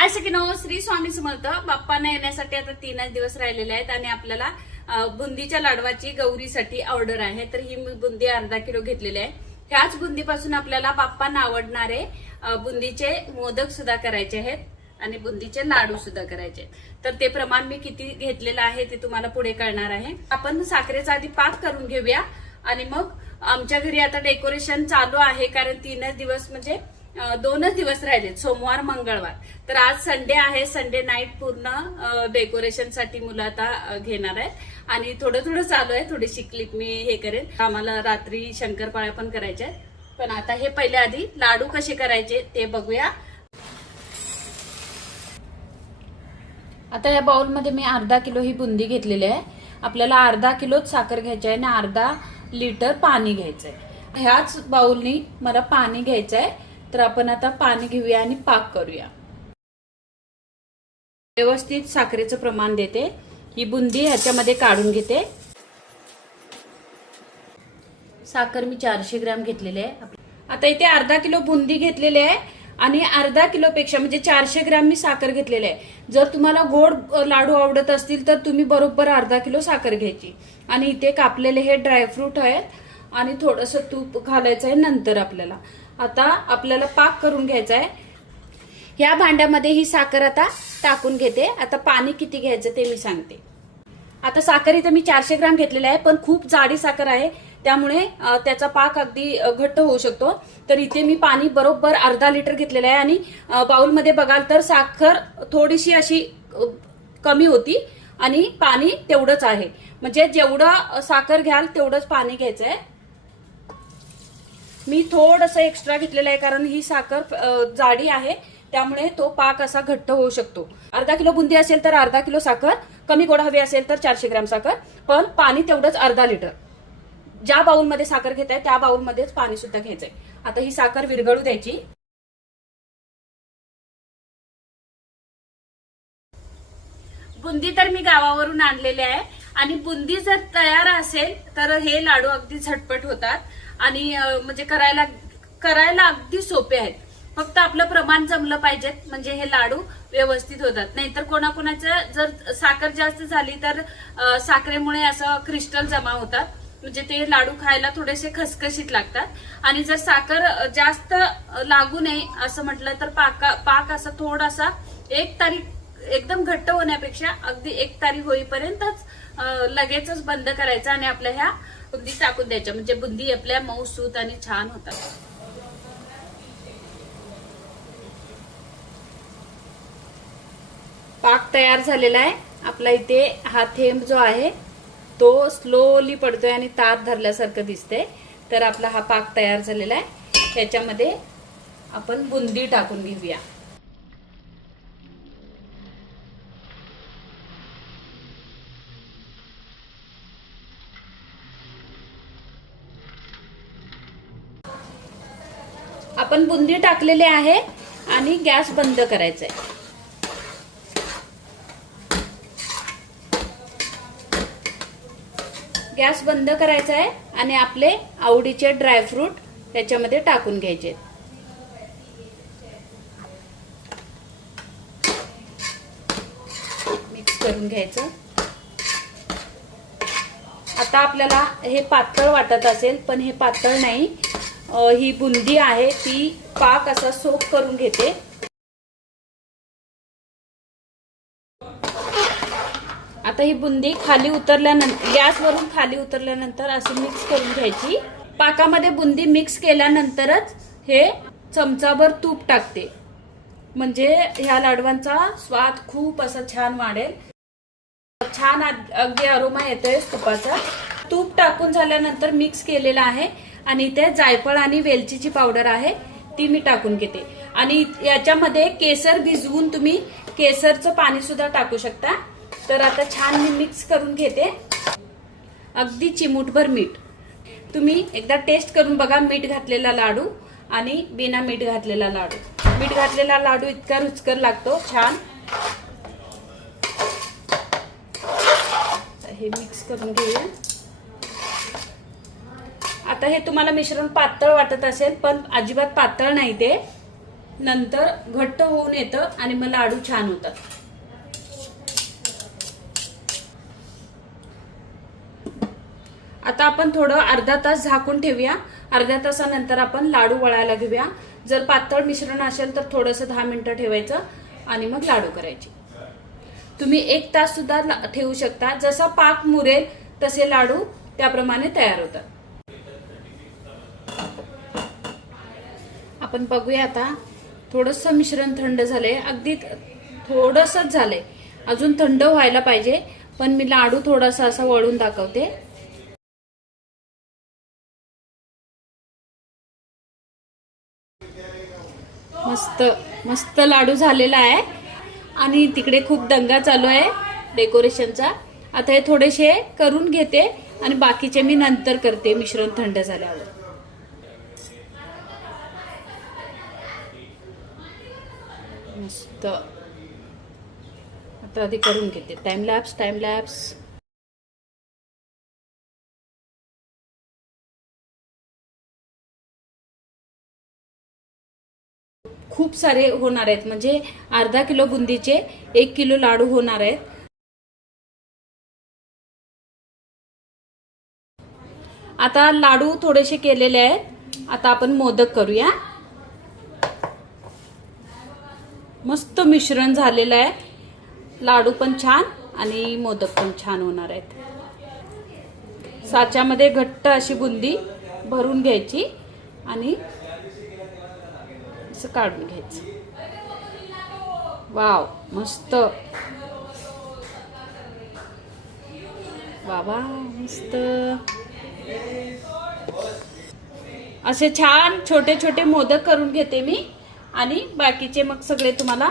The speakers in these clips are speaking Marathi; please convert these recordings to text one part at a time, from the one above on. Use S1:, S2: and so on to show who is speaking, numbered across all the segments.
S1: हाय सकिनो श्री स्वामी समर्थ. बाप्पांना येण्यासाठी आता तीनच दिवस राहिलेले आहेत आणि आपल्याला बुंदीच्या लाडवाची गौरीसाठी ऑर्डर आहे. तर ही मी बुंदी अर्धा किलो घेतलेली आहे. ह्याच बुंदीपासून आपल्याला बाप्पांना आवडणारे बुंदीचे मोदक सुद्धा करायचे आहेत आणि बुंदीचे लाडू सुद्धा करायचे आहेत. तर ते प्रमाण मी किती घेतलेलं आहे ते तुम्हाला पुढे कळणार आहे. आपण साखरेचा आधी पाक करून घेऊया आणि मग आमच्या घरी आता डेकोरेशन चालू आहे कारण तीनच दिवस म्हणजे दोनच दिवस राहिलेत सोमवार मंगळवार. तर आज संडे आहे संडे नाईट पूर्ण डेकोरेशनसाठी मुलं आता घेणार आहेत. आणि थोडं थोडं चालू आहे थोडीशी क्लिप मी हे करेन. आम्हाला रात्री शंकरपाळ्या पण करायच्या आहेत. पण आता हे पहिले आधी लाडू कसे करायचे ते बघूया. आता या बाउलमध्ये मी अर्धा किलो ही बुंदी घेतलेली आहे. आपल्याला अर्धा किलोच साखर घ्यायची आहे आणि अर्धा लिटर पाणी घ्यायचं आहे ह्याच बाउलनी मला पाणी घ्यायचं आहे तर आपण आता पाणी घेऊया आणि पाक करूया. व्यवस्थित साखरेचं प्रमाण देते. ही बुंदी ह्याच्यामध्ये काढून घेते. साखर मी चारशे ग्रॅम घेतलेले आहे. आता इथे अर्धा किलो बुंदी घेतलेली आहे आणि अर्धा किलोपेक्षा म्हणजे चारशे ग्रॅम मी साखर घेतलेली आहे. जर तुम्हाला गोड लाडू आवडत असतील तर तुम्ही बरोबर अर्धा किलो साखर घ्यायची. आणि इथे कापलेले हे ड्रायफ्रूट आहेत आणि थोडंसं तूप घालायचं आहे नंतर आपल्याला. आता आपल्याला पाक करून घ्यायचा आहे ह्या भांड्यामध्ये ही साखर आता टाकून घेते. आता पाणी किती घ्यायचं ते मी सांगते. आता साखर इथं मी चारशे ग्राम घेतलेला आहे पण खूप जाडी साखर आहे. त्यामुळे त्याचा पाक अगदी घट्ट होऊ शकतो. तर इथे मी पाणी बरोबर अर्धा लिटर घेतलेलं आहे आणि बाऊलमध्ये बाउलमध्ये बघाल तर साखर थोडीशी अशी कमी होती आणि पाणी तेवढंच आहे. म्हणजे जेवढं साखर घ्याल तेवढंच पाणी घ्यायचं आहे मी थोडंसं एक्स्ट्रा घेतलेलं आहे कारण ही साखर जाडी आहे. त्यामुळे तो पाक असा घट्ट होऊ शकतो. अर्धा किलो बुंदी असेल तर अर्धा किलो साखर कमी गोड हवी असेल तर चारशे ग्रॅम साखर पण पाणी तेवढंच अर्धा लिटर. ज्या बाउलमध्ये साखर घेत आहे त्या बाउलमध्येच पाणी सुद्धा घ्यायचंय. आता ही साखर विरघळू द्यायची. बुंदी तर मी गावावरून आणलेली आहे. आणि बुंदी जर तयार असेल तर हे लाडू अगदी झटपट होतात. आणि म्हणजे करायला करायला अगदी सोपे आहेत. फक्त आपलं प्रमाण जमलं पाहिजेत. म्हणजे हे लाडू व्यवस्थित होतात. नाहीतर कोणाकोणाचं जर साखर जास्त झाली तर साखरेमुळे असं क्रिस्टल जमा होतात. म्हणजे ते लाडू खायला थोडेसे खसखशीत लागतात. आणि जर साखर जास्त लागू नये असं म्हटलं तर पाका पाक असा थोडासा एक तारीख एकदम घट्ट होण्यापेक्षा अगदी एक तारीख होईपर्यंतच लगेचच बंद करायचं आणि आपल्या ह्या बुंदी टाकून द्यायच्या. म्हणजे बुंदी आपल्या मऊसूत आणि छान होतात. पाक तयार झालेला आहे. आपला इथे हा थेंब जो आहे तो स्लोली पडतोय आणि ताप धरल्यासारखं दिसतंय. तर आपला हा पाक तयार झालेला आहे. त्याच्यामध्ये आपण बुंदी टाकून घेऊया. आपण बुंदी टाकलेली आहे आणि गॅस बंद करायचा आहे गॅस बंद करायचा आहे आणि आपले आवडीचे ड्रायफ्रूट त्याच्यामध्ये टाकून घ्यायचे. मिक्स करून घ्यायचं. आता आपल्याला हे पातळ वाटत असेल पण हे पातळ नाही. ही बुंदी आहे ती पाक असा सोप करून घेते. आता ही बुंदी खाली उतरल्यानंतर गॅसवरून खाली उतरल्यानंतर अशी मिक्स करून घ्यायची. पाकामध्ये बुंदी मिक्स केल्यानंतरच हे चमचाभर तूप टाकते. म्हणजे ह्या लाडवांचा स्वाद खूप असा छान वाढेल. छान अगदी अरोमा येतोय तुपाचा. तूप टाकून झाल्यानंतर मिक्स केलेला आहे. आणि इथे जायफळ आणि वेलचीची पावडर आहे ती मी टाकून घेते. आणि याच्यामध्ये केसर भिजवून तुम्ही केसरचं पाणी सुद्धा टाकू शकता. तर आता छान मी मिक्स करून घेते. अगदी चिमूटभर मीठ. तुम्ही एकदा टेस्ट करून बघा मीठ घातलेला लाडू आणि बिना मीठ घातलेला लाडू. मीठ घातलेला लाडू इतका रुचकर लागतो छान. हे मिक्स करून घेऊया. आता हे तुम्हाला मिश्रण पातळ वाटत असेल पण अजिबात पातळ नाही ते. नंतर घट्ट होऊन येतं आणि मग लाडू छान होतात. आता आपण थोडं अर्धा तास झाकून ठेवूया. अर्ध्या तासानंतर आपण लाडू वळायला घेऊया. जर पातळ मिश्रण असेल तर थोडंसं दहा मिनिटं ठेवायचं आणि मग लाडू करायचे. तुम्ही एक तास सुद्धा ठेवू शकता. जसा पाक मुरेल तसे लाडू त्याप्रमाणे तयार होतात. आपण बघूया आता. थोडस मिश्रण थंड झालंय. अगदी थोडंसंच झालंय. अजून थंड व्हायला पाहिजे पण मी लाडू थोडासा असा वळून दाखवते. मस्त मस्त लाडू झालेला आहे. आणि तिकडे खूप दंगा चालू आहे डेकोरेशनचा. आता हे थोडेसे करून घेते आणि बाकीचे मी नंतर करते मिश्रण थंड झाल्यावर. मस्त. आता आधी करून घेते. टाइम लॅप्स टाइम लॅप्स खूप सारे होणार आहेत. म्हणजे अर्धा किलो बुंदीचे एक किलो लाडू होणार आहेत. आता लाडू थोडेसे केलेले आहेत. आता आपण मोदक करूया. मस्त मिश्रण झालेलं आहे. लाडू पण छान आणि मोदक पण छान होणार आहेत. साच्यामध्ये घट्ट अशी बुंदी भरून घ्यायची आणि असं काढून घ्यायचं. वाव मस्त. बाबा मस्त. असे छान छोटे छोटे मोदक करून घेते मी. आणि बाकीचे मग सगळे तुम्हाला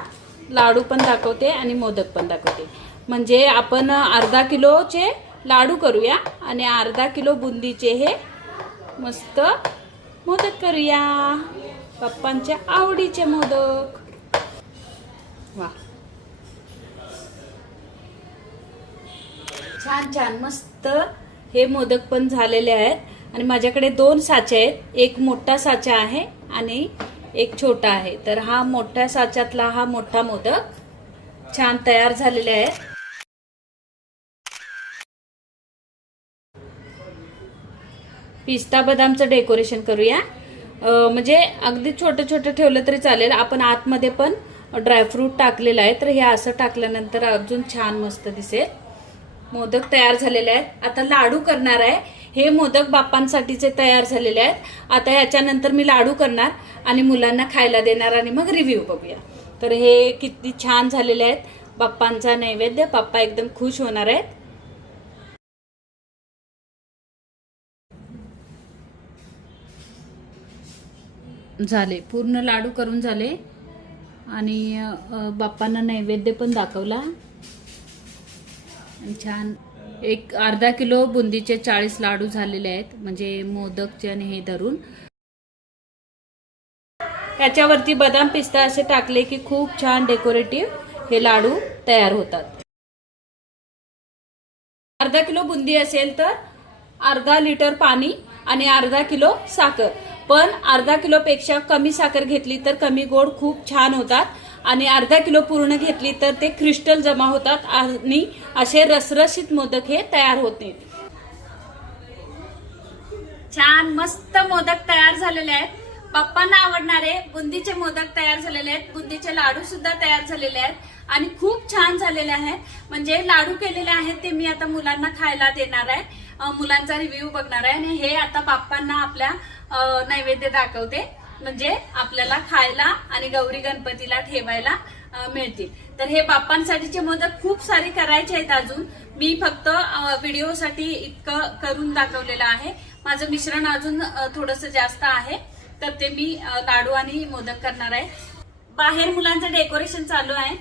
S1: लाडू पण दाखवते आणि मोदक पण दाखवते. म्हणजे आपण अर्धा किलोचे लाडू करूया आणि अर्धा किलो बुंदीचे हे मस्त मोदक करूया. पप्पांच्या आवडीचे मोदक. वा. छान छान मस्त हे मोदक पण झालेले आहेत. आणि माझ्याकडे दोन साचे आहेत. एक मोठा साचा आहे आणि एक छोटा आहे. तर हा मोठ्या साच्यातला हा मोठा मोदक छान तयार झालेले आहे. पिस्ता बदामचं डेकोरेशन करूया. म्हणजे अगदी छोटं छोटं ठेवलं तरी चालेल. आपण आतमध्ये पण ड्रायफ्रूट टाकलेलं आहे. तर हे असं टाकल्यानंतर अजून छान मस्त दिसेल. मोदक तयार झालेले आहेत. आता लाडू करणार आहे. हे मोदक बाप्पांसाठीचे तयार झालेले आहेत. आता याच्यानंतर मी लाडू करणार आणि मुलांना खायला देणार आणि मग रिव्ह्यू बघूया. तर हे किती छान झालेले आहेत. बाप्पांचा नैवेद्य. बाप्पा एकदम खुश होणार आहेत. झाले. पूर्ण लाडू करून झाले. आणि बाप्पांना नैवेद्य पण दाखवला. आणि छान एक अर्धा किलो बुंदीचे चाळीस लाडू झालेले आहेत म्हणजे मोदकचे आणि हे धरून. त्याच्यावरती बदाम पिस्ता असे टाकले की खूप छान डेकोरेटिव्ह हे लाडू तयार होतात. अर्धा किलो बुंदी असेल तर अर्धा लिटर पाणी आणि अर्धा किलो साखर. पण अर्धा किलोपेक्षा कमी साखर घेतली तर कमी गोड खूप छान होतात. आणि अर्धा किलो पूर्ण घेतली तर ते क्रिस्टल जमा होतात आणि असे रसरशीत मोदक हे तयार होते छान मस्त मोदक तयार झालेले आहेत. पप्पांना आवडणारे बुंदीचे मोदक तयार झालेले आहेत. बुंदीचे लाडू सुद्धा तयार झालेले आहेत. आणि खूप छान झालेले आहेत. म्हणजे लाडू केलेले आहेत ते मी आता मुलांना खायला देणार आहे. मुलांचा रिव्ह्यू बघणार आहे. आणि हे आता बाप्पांना आपल्या नैवेद्य दाखवते. म्हणजे आपल्याला खायला आणि गौरी गणपतीला ठेवायला मिळतील. तर हे बाप्पांसाठीचे मोदक खूप सारे करायचे आहेत अजून. मी फक्त व्हिडिओसाठी इतकं करून दाखवलेलं आहे. माझं मिश्रण अजून थोडस जास्त आहे. तर ते मी लाडू आणि मोदक करणार आहे. बाहेर मुलांचं डेकोरेशन चालू आहे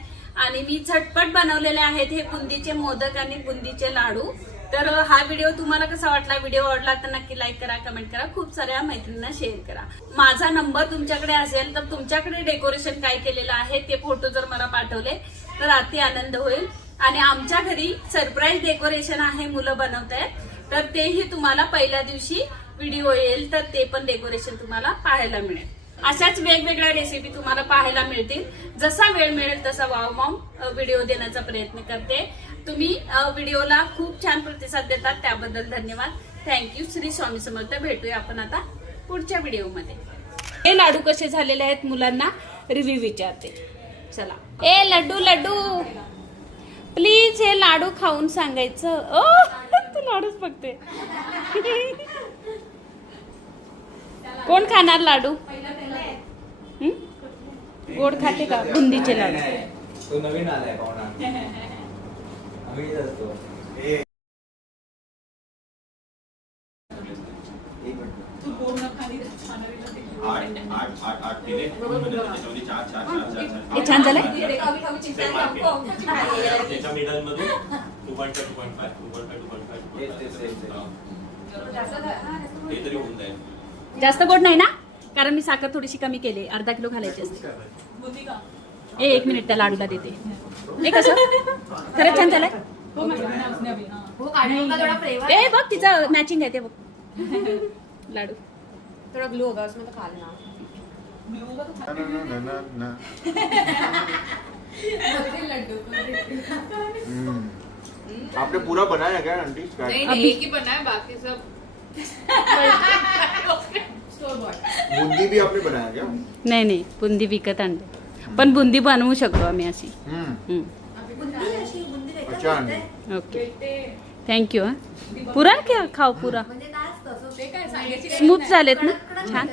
S1: आणि मी झटपट बनवलेले आहेत हे बुंदीचे मोदक आणि बुंदीचे लाडू. तर हा व्हिडिओ तुम्हाला कसा वाटला? व्हिडिओ आवडला तर नक्की लाईक करा कमेंट करा. खूप साऱ्या मैत्रिणींना शेअर करा. माझा नंबर तुमच्याकडे असेल तर तुमच्याकडे डेकोरेशन काय केलेलं आहे ते फोटो जर मला पाठवले तर अति आनंद होईल. आणि आमच्या घरी सरप्राईज डेकोरेशन आहे मुलं बनवत आहेत. तर तेही तुम्हाला पहिल्या दिवशी व्हिडिओ येईल तर ते पण डेकोरेशन तुम्हाला पाहायला मिळेल. अशाच वेगवेगळ्या रेसिपी तुम्हाला पाहायला मिळतील. जसा वेळ मिळेल तसा वाव मॉम व्हिडिओ देण्याचा प्रयत्न करते. तुम्ही व्हिडिओला खूप छान प्रतिसाद देतात त्याबद्दल धन्यवाद. Thank you Shri Swami Samarth. भेटूया आपण आता पुढच्या व्हिडिओमध्ये हे लाडू कसे झालेले आहेत मुलांना? रिव्ह्यू विचारते. चला. ए लड्डू लड्डू. प्लीज हे लाडू खाऊन सांगायचं. ओ तू लाडूच बघते. कोण खाणार लाडू? हं? गोड खाते का? बुंदीचे लाडू.
S2: तो नवीन आलाय
S1: हे छान
S2: तेच.
S3: हे तरी होऊन जाईल.
S1: जास्त गोड नाही ना? कारण मी साखर थोडीशी कमी केली अर्धा किलो घालायची असते. ए एक मिनिट त्या लाडूला देते. हे कसं? खरंच छान झालंय? ए बघ तिचं मॅचिंग आहे ते बघ. लाडू.
S4: थोड़ा ग्लो होगा उसमें तो खा लेना
S5: आपने पूरा बनाया क्या आंटी?
S4: नहीं नहीं एक ही बना है बाकी सब
S5: बूंदी भी आपने बनाया क्या?
S1: नाही नाही. बुंदी विकत आणते. पण बुंदी बनवू शकतो आम्ही अशी.
S5: हम्म.
S1: हं.
S5: अच्छा आंटी
S1: ओके. थँक्यू हा. पुरा क्या? खाऊ पुरा.
S4: ते काय सांगायची
S1: स्मूथ झालेत ना? छान.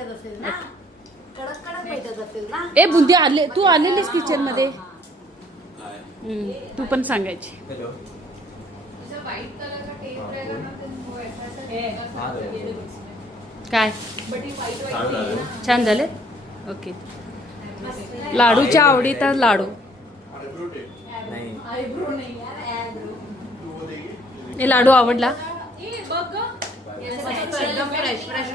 S1: ए बुंदी आले तू आलेलीस किचनमध्ये?
S3: काय?
S1: तू पण सांगायची.
S2: हॅलो
S4: व्हाइट कलर का टेस्ट रहेगा ना?
S1: काय? छान झाले? ओके. लाडूच्या आवडीचा लाडू. हे लाडू आवडला?
S4: एकदम फ्रेश फ्रेश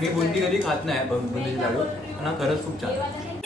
S2: मी बुंदी कधी खात नाही बुंदीचे लाडू. खरंच खूप छान.